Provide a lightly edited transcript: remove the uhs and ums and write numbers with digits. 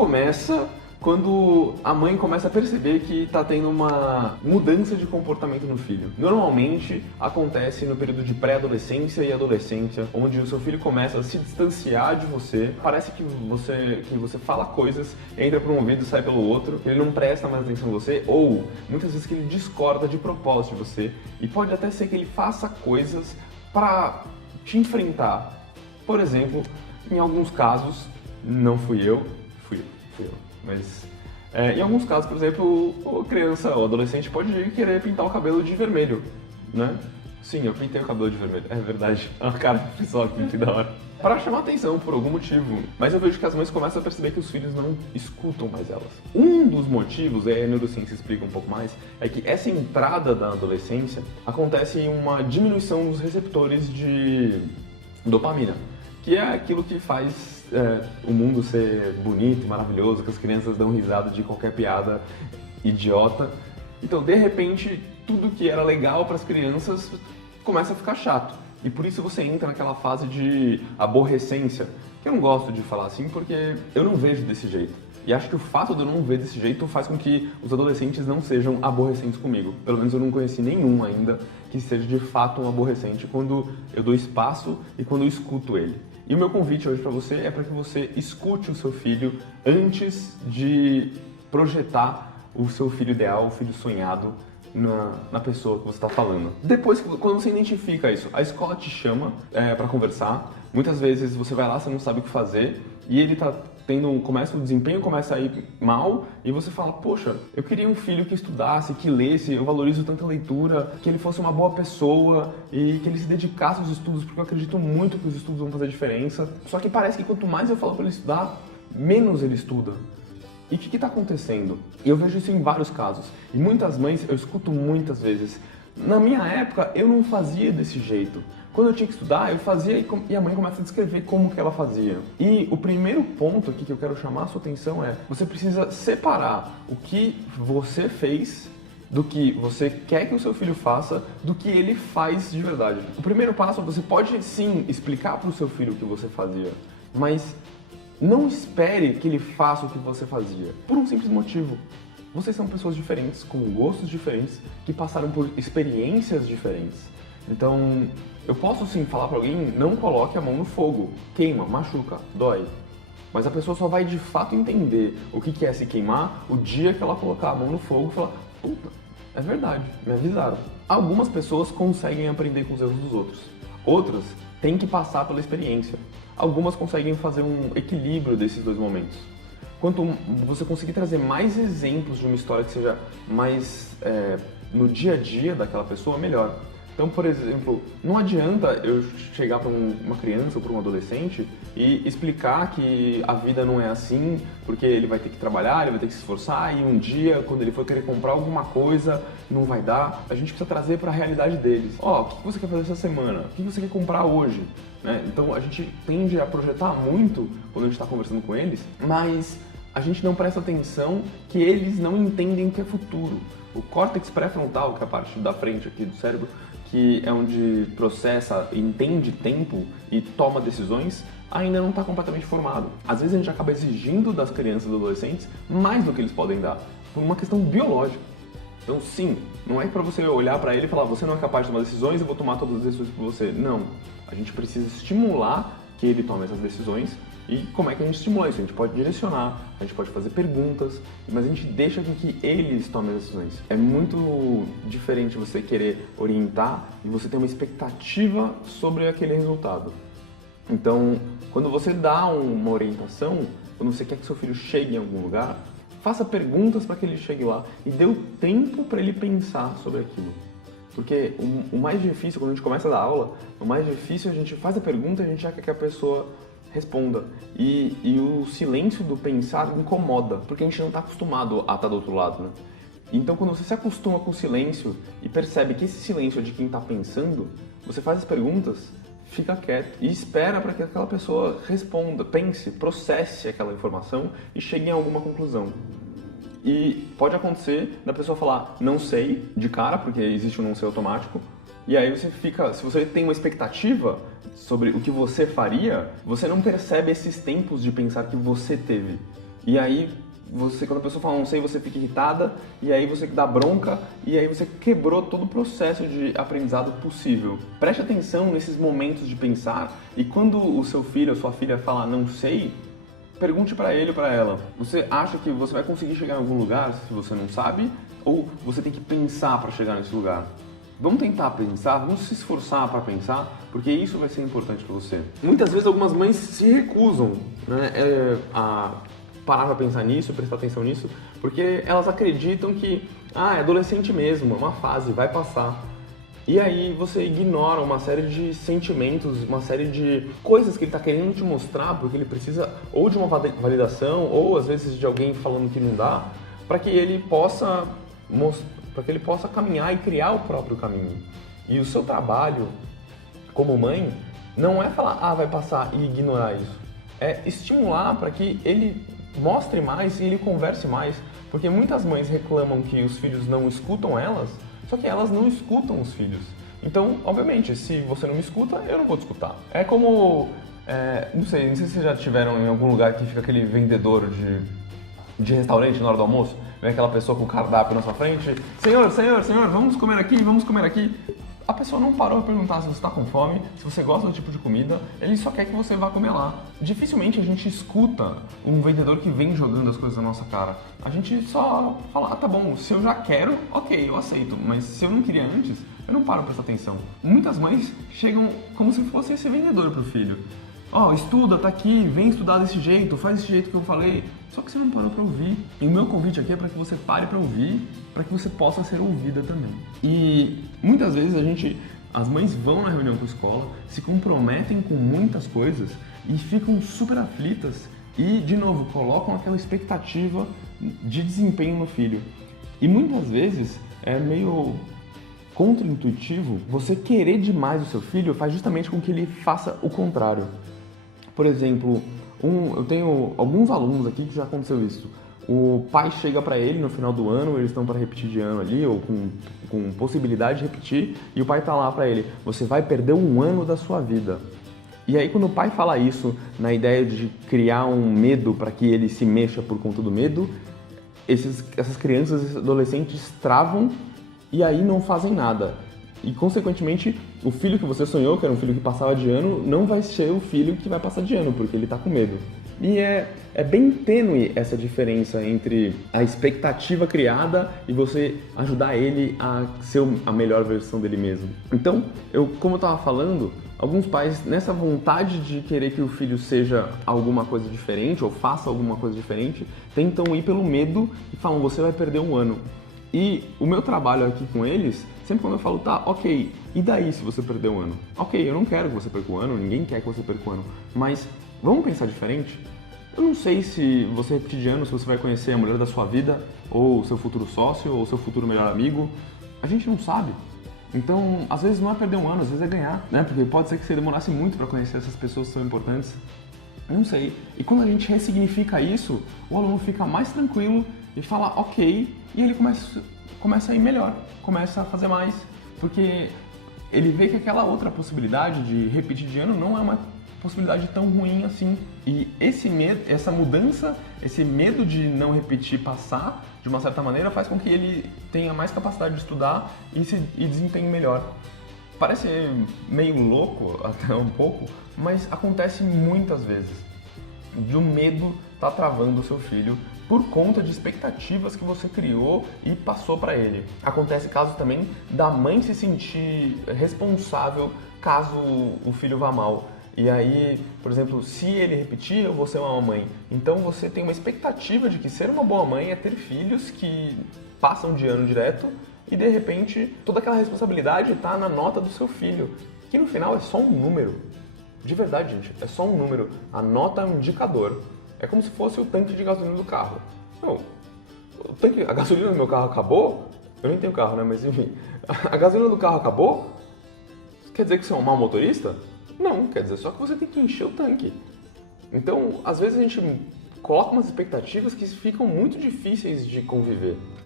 começa quando a mãe começa a perceber que está tendo uma mudança de comportamento no filho. Normalmente acontece no período de pré-adolescência e adolescência, onde o seu filho começa a se distanciar de você. Parece que você fala coisas, entra por um ouvido e sai pelo outro, que ele não presta mais atenção em você, ou muitas vezes que ele discorda de propósito de você. E pode até ser que ele faça coisas para te enfrentar. Por exemplo, em alguns casos, não fui eu. Mas em alguns casos, por exemplo, a criança ou adolescente pode querer pintar o cabelo de vermelho, né? Sim, eu pintei o cabelo de vermelho, é verdade. A cara do pessoal aqui, que da hora. Para chamar atenção por algum motivo. Mas eu vejo que as mães começam a perceber que os filhos não escutam mais elas. Um dos motivos, e a neurociência explica um pouco mais, é que essa entrada da adolescência acontece em uma diminuição dos receptores de dopamina, que é aquilo que faz o mundo ser bonito e maravilhoso, que as crianças dão risada de qualquer piada idiota. Então, de repente, tudo que era legal para as crianças começa a ficar chato. E por isso você entra naquela fase de aborrecência, que eu não gosto de falar assim porque eu não vejo desse jeito. E acho que o fato de eu não ver desse jeito faz com que os adolescentes não sejam aborrecentes comigo. Pelo menos eu não conheci nenhum ainda que seja de fato um aborrecente quando eu dou espaço e quando eu escuto ele. E o meu convite hoje para você é para que você escute o seu filho antes de projetar o seu filho ideal, o filho sonhado na pessoa que você está falando. Depois, quando você identifica isso, a escola te chama para conversar. Muitas vezes você vai lá, você não sabe o que fazer e ele está o desempenho começa a ir mal e você fala, poxa, eu queria um filho que estudasse, que lesse, eu valorizo tanto a leitura, que ele fosse uma boa pessoa e que ele se dedicasse aos estudos, porque eu acredito muito que os estudos vão fazer diferença. Só que parece que quanto mais eu falo para ele estudar, menos ele estuda. E o que está acontecendo? Eu vejo isso em vários casos. E muitas mães, eu escuto muitas vezes, na minha época eu não fazia desse jeito. Quando eu tinha que estudar, eu fazia e a mãe começa a descrever como que ela fazia. E o primeiro ponto aqui que eu quero chamar a sua atenção é, você precisa separar o que você fez do que você quer que o seu filho faça, do que ele faz de verdade. O primeiro passo, você pode sim explicar para o seu filho o que você fazia, mas não espere que ele faça o que você fazia, por um simples motivo. Vocês são pessoas diferentes, com gostos diferentes, que passaram por experiências diferentes. Então, eu posso sim falar para alguém, não coloque a mão no fogo, queima, machuca, dói. Mas a pessoa só vai de fato entender o que é se queimar o dia que ela colocar a mão no fogo e falar, puta, é verdade, me avisaram. Algumas pessoas conseguem aprender com os erros dos outros, outras têm que passar pela experiência. Algumas conseguem fazer um equilíbrio desses dois momentos. Quanto você conseguir trazer mais exemplos de uma história que seja mais no dia a dia daquela pessoa, melhor. Então, por exemplo, não adianta eu chegar para uma criança ou para um adolescente e explicar que a vida não é assim, porque ele vai ter que trabalhar, ele vai ter que se esforçar e um dia, quando ele for querer comprar alguma coisa, não vai dar. A gente precisa trazer para a realidade deles. Ó, o que você quer fazer essa semana? O que você quer comprar hoje? Né? Então, a gente tende a projetar muito quando a gente está conversando com eles, mas a gente não presta atenção que eles não entendem o que é futuro. O córtex pré-frontal, que é a parte da frente aqui do cérebro, que é onde processa, entende tempo e toma decisões, ainda não está completamente formado. Às vezes a gente acaba exigindo das crianças e dos adolescentes mais do que eles podem dar, por uma questão biológica. Então sim, não é para você olhar para ele e falar, você não é capaz de tomar decisões, eu vou tomar todas as decisões por você. Não, a gente precisa estimular que ele tome essas decisões. E como é que a gente estimula isso? A gente pode direcionar, a gente pode fazer perguntas, mas a gente deixa com que eles tomem as decisões. É muito diferente você querer orientar e você ter uma expectativa sobre aquele resultado. Então, quando você dá uma orientação, quando você quer que seu filho chegue em algum lugar, faça perguntas para que ele chegue lá e dê o tempo para ele pensar sobre aquilo. Porque o mais difícil, quando a gente começa a dar aula, o mais difícil é a gente faz a pergunta e a gente já quer que a pessoa responda. E o silêncio do pensar incomoda, porque a gente não está acostumado a estar do outro lado, né? Então, quando você se acostuma com o silêncio e percebe que esse silêncio é de quem está pensando, você faz as perguntas, fica quieto e espera para que aquela pessoa responda, pense, processe aquela informação e chegue em alguma conclusão. E pode acontecer da pessoa falar não sei de cara, porque existe um não sei automático, e aí você fica, se você tem uma expectativa sobre o que você faria, você não percebe esses tempos de pensar que você teve. E aí, quando a pessoa fala não sei, você fica irritada, e aí você dá bronca, e aí você quebrou todo o processo de aprendizado possível. Preste atenção nesses momentos de pensar, e quando o seu filho ou sua filha falar não sei, pergunte para ele ou para ela. Você acha que você vai conseguir chegar em algum lugar se você não sabe? Ou você tem que pensar para chegar nesse lugar? Vamos tentar pensar, vamos se esforçar para pensar, porque isso vai ser importante para você. Muitas vezes algumas mães se recusam, né, a parar para pensar nisso, prestar atenção nisso, porque elas acreditam que é adolescente mesmo, é uma fase, vai passar. E aí você ignora uma série de sentimentos, uma série de coisas que ele está querendo te mostrar, porque ele precisa ou de uma validação, ou às vezes de alguém falando que não dá, para que ele possa caminhar e criar o próprio caminho. E o seu trabalho como mãe não é falar, vai passar e ignorar isso. É estimular para que ele mostre mais e ele converse mais, porque muitas mães reclamam que os filhos não escutam elas, só que elas não escutam os filhos. Então, obviamente, se você não me escuta, eu não vou te escutar. É como, não sei se vocês já estiveram em algum lugar que fica aquele vendedor de restaurante na hora do almoço, vem aquela pessoa com o cardápio na sua frente, senhor, vamos comer aqui. A pessoa não parou para perguntar se você está com fome, se você gosta do tipo de comida, ele só quer que você vá comer lá. Dificilmente a gente escuta um vendedor que vem jogando as coisas na nossa cara. A gente só fala, tá bom, se eu já quero, ok, eu aceito, mas se eu não queria antes, eu não paro para prestar atenção. Muitas mães chegam como se fosse esse vendedor pro filho. Estuda, tá aqui, vem estudar desse jeito, faz desse jeito que eu falei. Só que você não parou para ouvir. E o meu convite aqui é para que você pare para ouvir, para que você possa ser ouvida também. E muitas vezes as mães vão na reunião com a escola, se comprometem com muitas coisas e ficam super aflitas e, de novo, colocam aquela expectativa de desempenho no filho. E muitas vezes é meio contra-intuitivo você querer demais o seu filho, faz justamente com que ele faça o contrário. Por exemplo, eu tenho alguns alunos aqui que já aconteceu isso. O pai chega para ele no final do ano, eles estão para repetir de ano ali, ou com possibilidade de repetir, e o pai tá lá para ele, você vai perder um ano da sua vida. E aí quando o pai fala isso, na ideia de criar um medo para que ele se mexa por conta do medo, essas crianças, esses adolescentes travam e aí não fazem nada. E, consequentemente, o filho que você sonhou, que era um filho que passava de ano, não vai ser o filho que vai passar de ano, porque ele está com medo. E é bem tênue essa diferença entre a expectativa criada e você ajudar ele a ser a melhor versão dele mesmo. Então, como eu estava falando, alguns pais, nessa vontade de querer que o filho seja alguma coisa diferente ou faça alguma coisa diferente, tentam ir pelo medo e falam, você vai perder um ano. E o meu trabalho aqui com eles, sempre quando eu falo, tá, ok, e daí se você perder um ano? Ok, eu não quero que você perca o ano, ninguém quer que você perca o ano, mas vamos pensar diferente? Eu não sei se você repetir de ano, se você vai conhecer a mulher da sua vida, ou seu futuro sócio, ou seu futuro melhor amigo, a gente não sabe. Então, às vezes não é perder um ano, às vezes é ganhar, né? Porque pode ser que você demorasse muito para conhecer essas pessoas que são importantes. Eu não sei. E quando a gente ressignifica isso, o aluno fica mais tranquilo e fala ok, e ele começa a ir melhor, começa a fazer mais, porque ele vê que aquela outra possibilidade de repetir de ano não é uma possibilidade tão ruim assim. E esse medo, essa mudança, esse medo de não repetir, passar, de uma certa maneira, faz com que ele tenha mais capacidade de estudar e desempenhe melhor. Parece meio louco, até um pouco, mas acontece muitas vezes. De um medo tá travando o seu filho por conta de expectativas que você criou e passou para ele. Acontece caso também da mãe se sentir responsável caso o filho vá mal. E aí, por exemplo, se ele repetir, eu vou ser uma mãe. Então você tem uma expectativa de que ser uma boa mãe é ter filhos que passam de ano direto e de repente toda aquela responsabilidade está na nota do seu filho, que no final é só um número. De verdade, gente, é só um número. A nota é um indicador. É como se fosse o tanque de gasolina do carro. Não, a gasolina do meu carro acabou? Eu nem tenho carro, né? Mas enfim, a gasolina do carro acabou? Quer dizer que você é um mau motorista? Não, quer dizer só que você tem que encher o tanque. Então, às vezes a gente coloca umas expectativas que ficam muito difíceis de conviver.